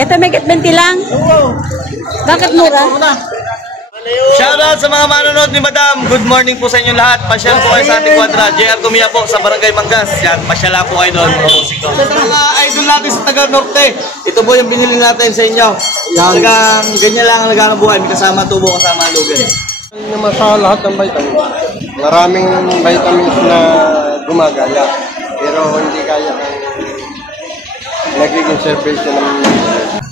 Ito may 20 lang? Bakit mura? Shoutout sa mga manonood ni Madam. Good morning po sa inyo lahat. Pasyal po kayo sa ating kwadra. JR Kumia po sa Barangay Mangas. Yan, pasyala po kayo doon. Sa mga idol natin sa Taga Norte, ito po yung binili natin sa inyo. Talagang ganyan lang ang lagang buhay. May kasama tubo, kasama lugan. Naman sa lahat ng vitamin. Maraming vitamins na gumagaya. Pero hindi kaya ng nagiging service ng...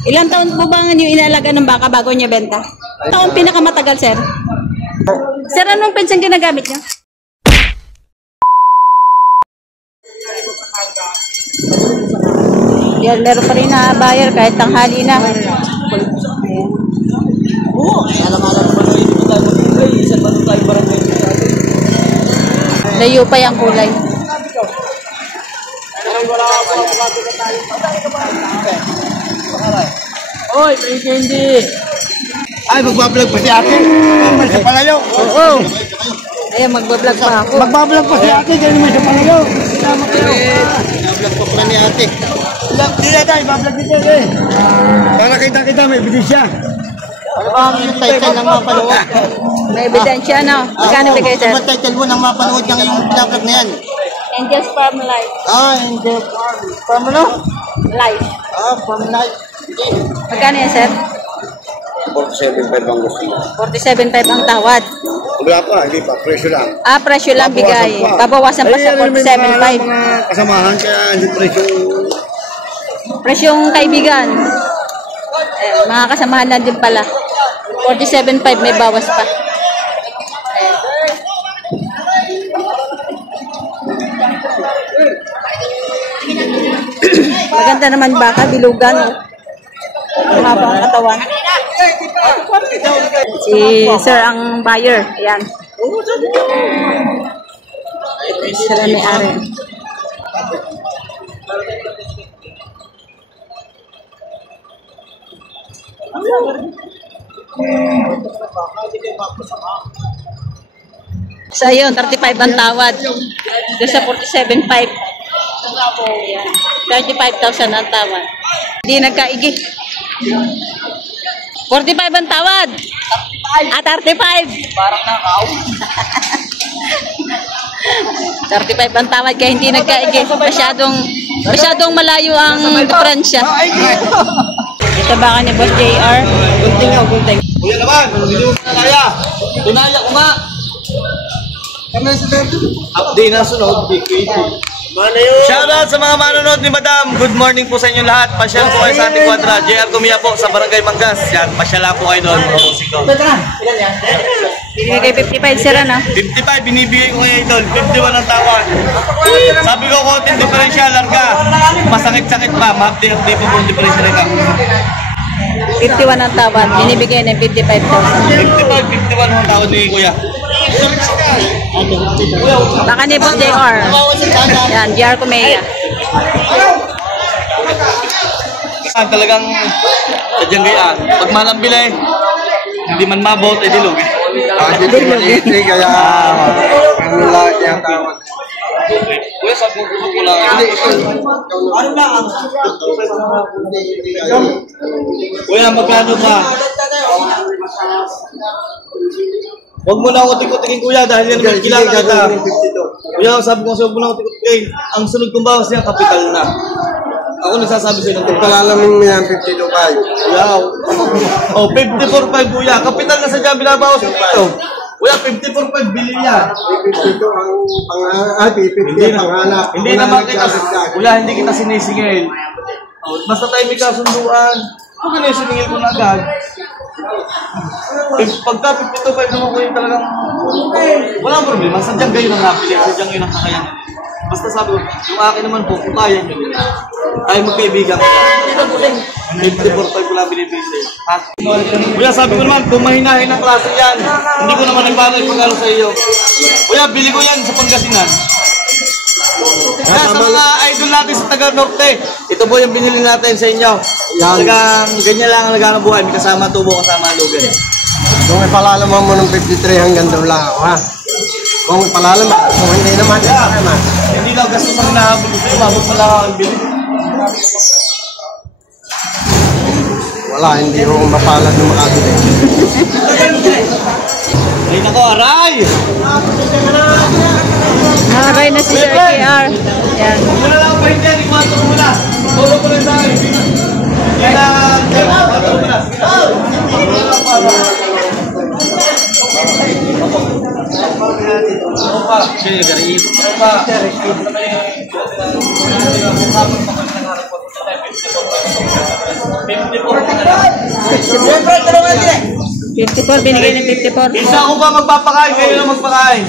Ilang taon po ba yung inalaga ng baka bago niya benta? Taon pinakamatagal, sir? Sir, anong pensyon ginagamit niyo? Yan, meron pa rin na buyer kahit tanghali na. Layo pa yung kulay. Oy, hindi. Ay, magbablog pa si ate. May sa palayo. Oo. Ayan, magbablog pa ako. Magbablog pa si ate. Diyan naman sa palayo. Sama kayo. Magbablog pa pala ni ate. Hindi na tayo, magbablog dito eh. Para kita-kita may ebidensya. Ano ba ang title ng mapanood? May ebidensya, no? Magkano bigay, sir? Ano title mo ng mapanood ng yung vlog na yan? Angels Farm Life. Angel Farm. Farm ano? Life. Farm Life. Magkano yan, sir? 47.5 ang gusto mo. 47.5 ang tawad. Wala pa, hindi pa. Presyo lang. Presyo lang bigay. Babawasan pa sa 47.5. Kasamahan kaya hindi presyo. Presyong kaibigan. Mga kasamahan lang din pala. 47.5 may bawas pa. Maganda naman baka, bilugan. Mahaba ang katawan. Si sir ang buyer. Ayan. Sir ang may-ari. So yun, 35 ang tawad. Doon sa 47.5. 35,000 ang tawad. Hindi nagkaigi. 45 ang tawad. 35. Parang nakaw. 35 ang tawad kaya hindi nagkaigi. Masyadong malayo ang diferensya. Ito baka ni Boss JR. Gunting nga, gunting. Kuya naman, hindi mo nalaya. Tunaya ko nga. Kami sa dito. Update na sunod, BKT. Shoutout sa mga manonood ni Madam. Good morning po sa inyo lahat. Pasyal po kayo sa ating kwadra. JR Kumia po sa Barangay Mangas. Yan, pasyala po kayo doon. Binigay 55 sira na. 55, binibigay ko kayo doon. 51 ang tawad. Sabi ko, konting diferensya, larga. Masakit-sakit pa. Ma-update po kung diferensya rin ka. 51 ang tawad. Binibigay ng 55,000. 51 ang tawad ni Kuya. Baka ni Boss JR. Yan, JR Kumia. Talagang sadyang gayaan. Pag malang bilay, hindi man mabot, ay dilog. Hindi maliit kaya kami lahat yung tawag. Kuya, sabi mo ko lang. Kuya, magkano ba? Huwag mo na ako tikot-tikin, kuya, dahil yan naman kailangan kita. Kuya, sabi ko huwag mo na ako tikot-tikin. Ang sunod kong bawas niya, kapital na. Ako nagsasabi sa'yo ng tikot. Palalamin mo yan, 52.5. Kuya, 54.5, kuya. Kapital na sa dyan, binabawas ko dito. Kuya, 54.5, bilhin yan. 52 ang panganap. Hindi naman kita, kuya, hindi kita sinisingil. Basta tayo may kasunduan. Kung ano yung siningil ko na agad. Pagka 52.5 naman ko yung talagang walang problema. Sadyang gayon ang napili. Sadyang yun ang kakayanan. Basta sabi ko, yung akin naman po, kung kaya nyo, tayo magkaibigan. 54.5 ko lang binibigay sa'yo. Kuya, sabi ko naman, kung mahinahin ang klase yan, hindi ko naman nagpaano ipagalo sa iyo. Kuya, bili ko yan sa Pangasinan. Kaya sa mga idol natin sa Taga Norte, ito po yung binili natin sa inyo. Talagang ganyan lang ang lagang buhay. May kasama tubo, kasama lugan. Kung ipalalaman mo ng 53 hanggang doon lang ako, ha? Kung ipalalaman, kung hindi naman, hindi lang gastos ang nahabol ko sa'yo, mabot pala ang bili. Wala, hindi ko mapalad ng makabili. Ay, nako, aray! Aray na si Sir KR. Yan. Wala lang pa hindi, hindi ko ato muna. Tolo ko rin sa akin. Kaya, ato muna. Sige, gari. Siyempre, tulungan din eh. 54, binigay ng 54. Isa ako ba magpapakain? Kayo na magpakain.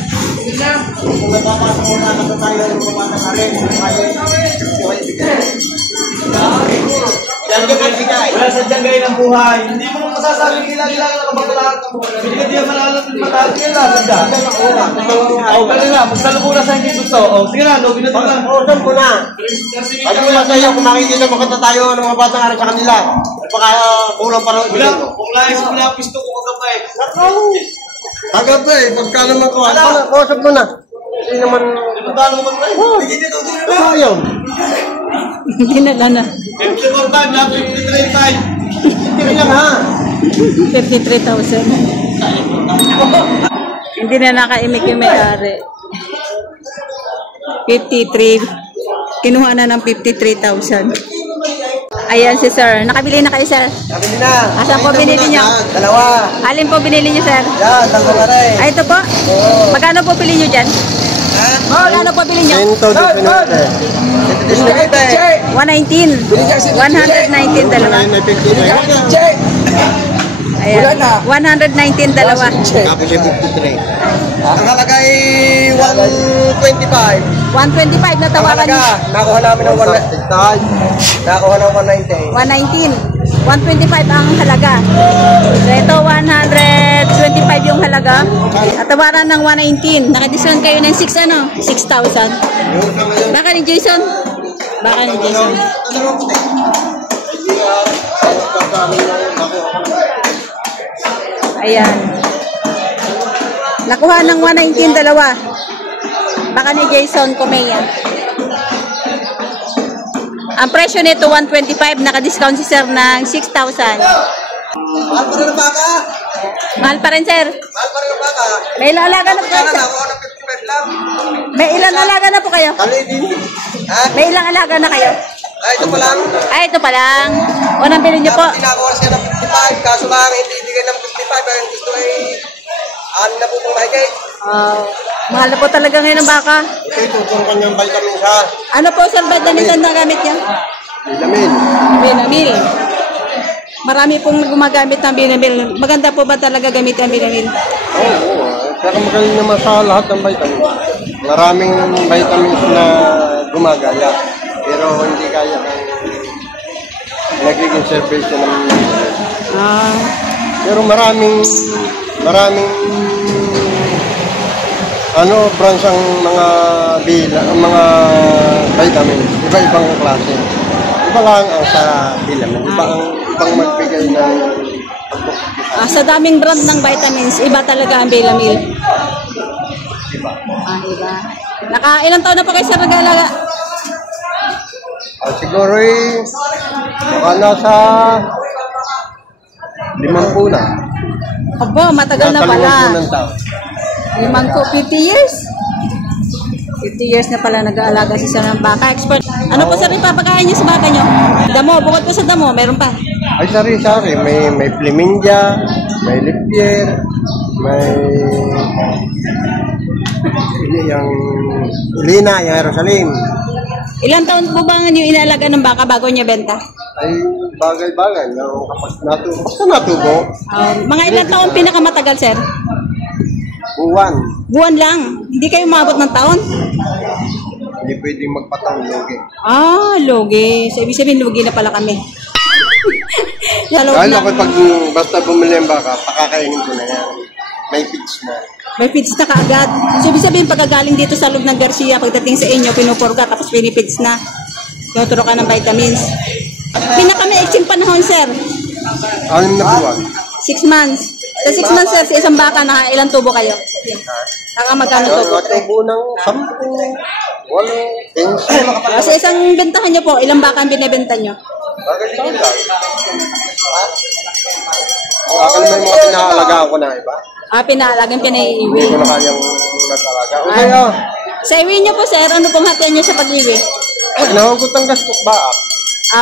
Wala sadyang gaya ng buhay. Hindi mo nung masasabing ilang-ilang na kapaglahat. Hindi ka diyan malalat ng matahal. Kaya na, sadya. O, ganun na. Magsalubo na sa hindi gusto. O, sige na, lobby na ito lang. Oo, doon ko na. Sabi ko lang sa iyo, kung makikita makita tayo ng mga batang araw sa kanila. Baka kulang pa rin. Wala, kung layas mo na pisto ko kagapay. Agad eh, pagka naman ko. Kausap mo na. Hindi naman. Limandaan mo mag-try. Ayaw. Dinala na. 54 time, na 53 time. Hindi lang ha. 53,000. Hindi na nakaimik yung may-ari. 53. Kinuha na ng 53,000. Ayan si sir. Nakabili na kayo, sir? Sabi na. Asan po binili niyo? Dalawa. Alin po binili niyo, sir? Yan, dalawa na rin. Ay, ito po? Magkano po bili niyo dyan? Magkano po bili niyo? 119. 119 dalawa. Ayan. 119 dalawa. Tapos yung 53. Ang halaga ay 125. 125 na Ang tawaran halaga, niyo. nakuha namin ng 119. Nakuha ng 190. 119. 125 ang halaga. So ito 125 yung halaga. At tawaran ng 119. Naka-discount kayo ng 6 ano? 6,000. Baka ni Jason. Baka ni Jason. Ayan. Nakuha ng 119 dalawa. Baka ni Jason Comea. Ang presyo nito 125, naka-discount si sir ng 6,000. Mahal pa rin ang baka. Mahal pa rin, sir. Mahal pa rin ang baka. May ilang alaga na po kayo, sir? Nakuha ng 55 lang. May ilang alaga na po kayo? Kalidin. Ha? May ilang alaga na kayo? Ay, ito pa lang. Ay, ito pa lang. Unang bilhin niyo po. Dapat tinakuha siya ng 55. Kaso lang, hindi ibigay ng 55. Ang gusto ay 6 na po pong mahigay. Mahal na po talaga ngayon ang baka. Ito, itutong kanyang vitamin sa Ano po, sir, ba't danitan na gamit niya? vitamin. Binamil. Marami pong gumagamit ng binamil. Maganda po ba talaga gamit ang binamil? Oo. Pero magaling naman sa lahat ng vitamin. Maraming vitamins na gumagaya. Pero hindi kaya ng nagiging service ng pero maraming branch ang mga mga vitamin, iba-ibang klase. Iba lang ang sa vitamin, ibang magbigay ng Sa daming brand ng vitamins, iba talaga ang Belamil. Iba. Ilang taon na po kayo sa nag-aalaga? siguro baka nasa 50 na. Opo, matagal na pala. 50 years? 50 years na pala nag-aalaga si sir ng baka. Expert. Ano po sir ipapakain niyo sa baka niyo? Damo, bukod po sa damo, meron pa. Ay, sari-sari. May flamingia, may lipier, may yung Ulina, yung Jerusalem. Ilang taon po ba yung inaalaga ng baka bago niya benta? Ay, bagay-bagay. Kapag natubo, basta natubo. Mga ilang taon pinakamatagal, sir? Buwan. Buwan lang. Hindi kayo umabot ng taon? Hindi pwedeng magpatang logi. Logi. So, ibig sabihin, logi na pala kami. Dahil ako pag basta bumili ang baka, pakakainin ko na yan. May feeds na. May feeds na kaagad. So, ibig sabihin, pagkagaling dito sa loob ng Garcia, pagdating sa inyo, pinupurga, tapos pinipits na. Tinuturo ka ng vitamins. Pinaka-maiksing panahon, sir? 6 na buwan. 6 months. Sa 6 months, sir, sa isang baka, ilang tubo kayo? Magkano tubo? Tubo ng 10, 8, 15. Sa isang bentahan nyo po, ilang baka ang binibenta nyo? Bagay lang. Akin may mga pinaalagaan ko na iba. Pinaalagang pinaiiwi. Hindi ko na kayang nag-alaga. Okay, Sa iwi niyo po, sir, ano pong hatian niyo sa pag-iwi? Nahugot ang gastos ba?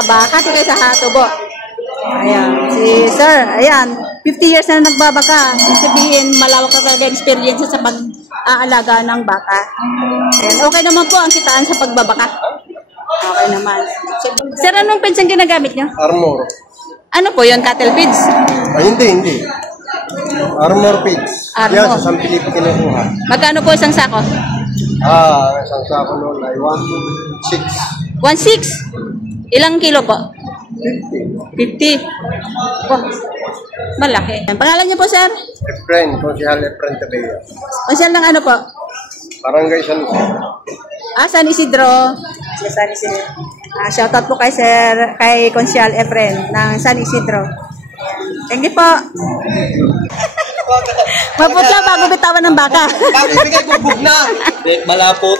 Hati kayo sa hatubo. Ayan, si sir, ayan, 50 years na nagbabaka. Ibig sabihin, malawak ka talaga experience sa pag-aalaga ng baka. Ayan, okay naman po ang kitaan sa pagbabaka. Okay naman. Sir, anong pensyon ginagamit niyo? Armor. Ano po yun, cattle feeds? Hindi. Armor feeds. Armor. Yan, sa San Felipe kinukuha. Magkano po isang sako? Isang sako noon ay 1.6. 1.6? Ilang kilo po? 50. Oh, malaki. Pangalan niyo po, sir? Efren, Konsihal Efren Tabella. Konsyal ng ano po? Barangay San Jose. San Isidro. San Isidro. Shoutout po kay Sir, kay Konsyal Efren ng San Isidro. Thank you po. Maputla bago bitawan ng baka. Bago ibigay bubog na. Malapot.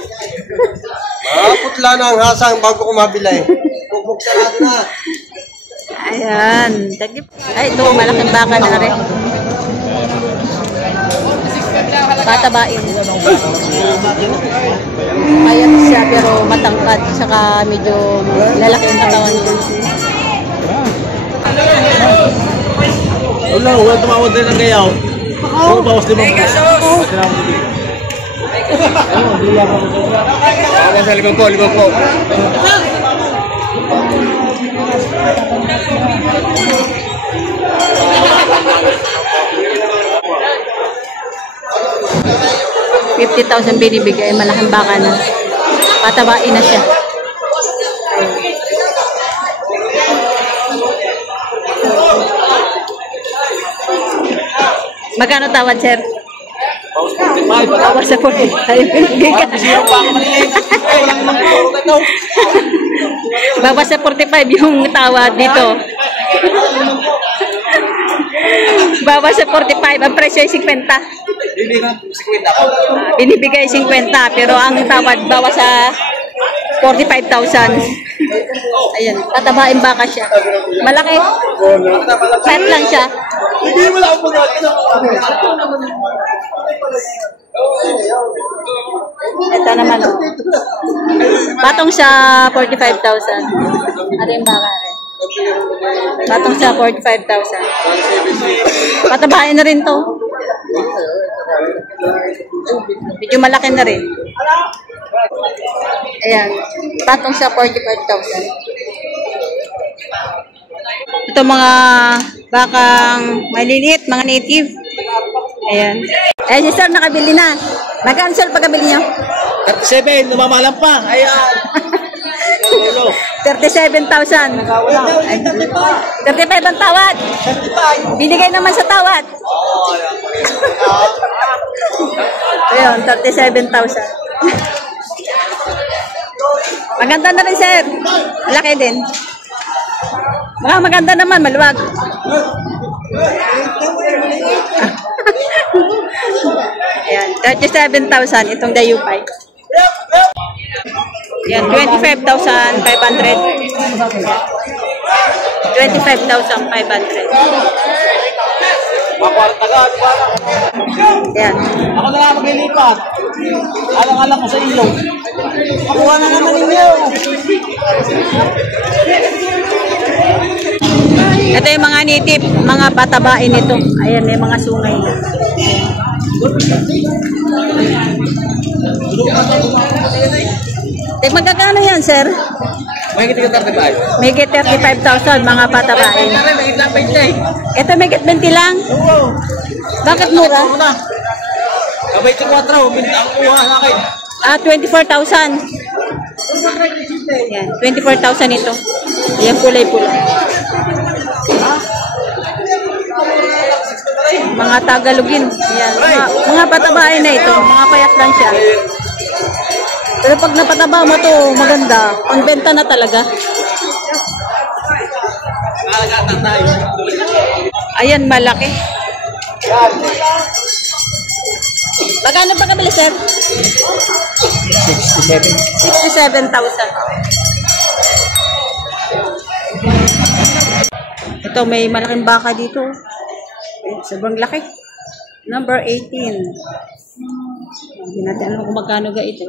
Putla na ang hasang bago ko mabila eh. Bubog sarado na. Ayan. Thank you. Ay, ito, malaking baka na rin. Patabain. Payat siya pero matangkad. Saka medyo lalaki ang katawan niya. Wala tumawad din ng gayaw. Oo, bawas 5 pesos. Ako sa 5 po. $50,000 binibigay, malaking baka na. Patabain na siya. Magkano tawad, sir? Bawas sa 45. Bawas sa 45 yung tawad dito. Bawas sa 45. Ang presyo ay 50. Binibigay 50 pero ang tawad bawas sa 45,000. Ayan, tatabain baka siya. Malaki. Fat lang siya. Ito naman. Patong sa 45,000. Ano yung baka rin? Patong sa 45,000. Patabain na rin to. Medyo malaki na rin. Ayan. Patong sa 45,000. Ito mga bakang maliliit, mga native. Ayan. Ayan si sir, nakabili na. Magkano sir pagkabili nyo? 37, lumamalang pa. Ayan. 37,000. 35 ang tawad. Binigay naman sa tawad. Ayun, 37,000. Maganda na rin, sir. Malaki din. Maganda naman, maluwag. Ayan, 37,000 itong dayupay. Yan, 25,500. 25,500. Yan. Ako na lang maglilipat. Alang-alang ko sa iyo. Pakuha na naman ninyo. Ito yung mga native, mga patabain nito. Ayan, may mga sungay na. Magkakano yan, sir? May kita 35. May get 35,000 mga patabain. Ito may get 20 lang. Bakit mura? Kabay 4, ang kuha sa akin. 24,000. Yan, 24,000 ito. Ayan, kulay pula. Mga Tagalogin. Yan, mga patabain na ito. Mga payat lang siya. Pero pag napataba mo to, maganda. Pangbenta na talaga. Ayan, malaki. Magkano pa kabili, sir? 67,000. Ito, may malaking baka dito. Sobrang laki. Number 18. Hindi natin alam kung magkano ga ito.